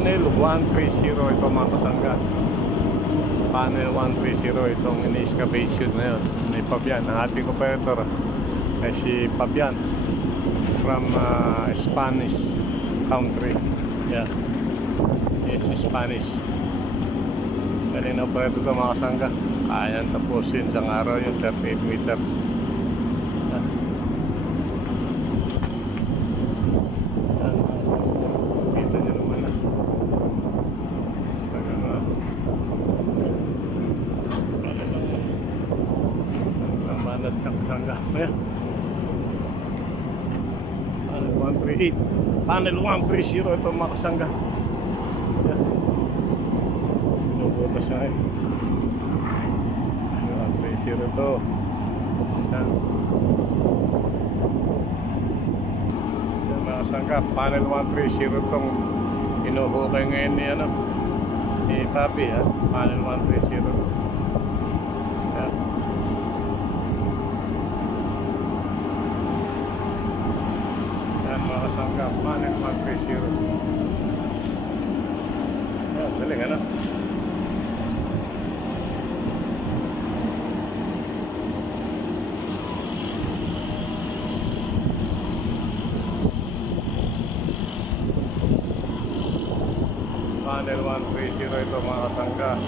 Panel 130 ito mga kasangga. Panel 130 itong in-excavation na yun. May Fabian. Ang ating operator ay si Fabian from Spanish country. Yeah. Yes, Spanish. Galing na operator ito mga kasangga. Kaya tapusin sa araw yung 38 meters. Yeah. Kita nyo naman na. Ang manat ng kasangga. Ayan. Panel 138. Panel 130 ito mga kasangga. Ayan. Pinubutas na eh. 130 ito. Ayan. Ayan mga kasangga. Panel 130 itong inuhukay ngayon ni ano, ni Papi ha. Panel 130. Ayan. Ayan mga kasangga. Panel 130. Ayan, galing ano. Panel 130 ito mga kasangga.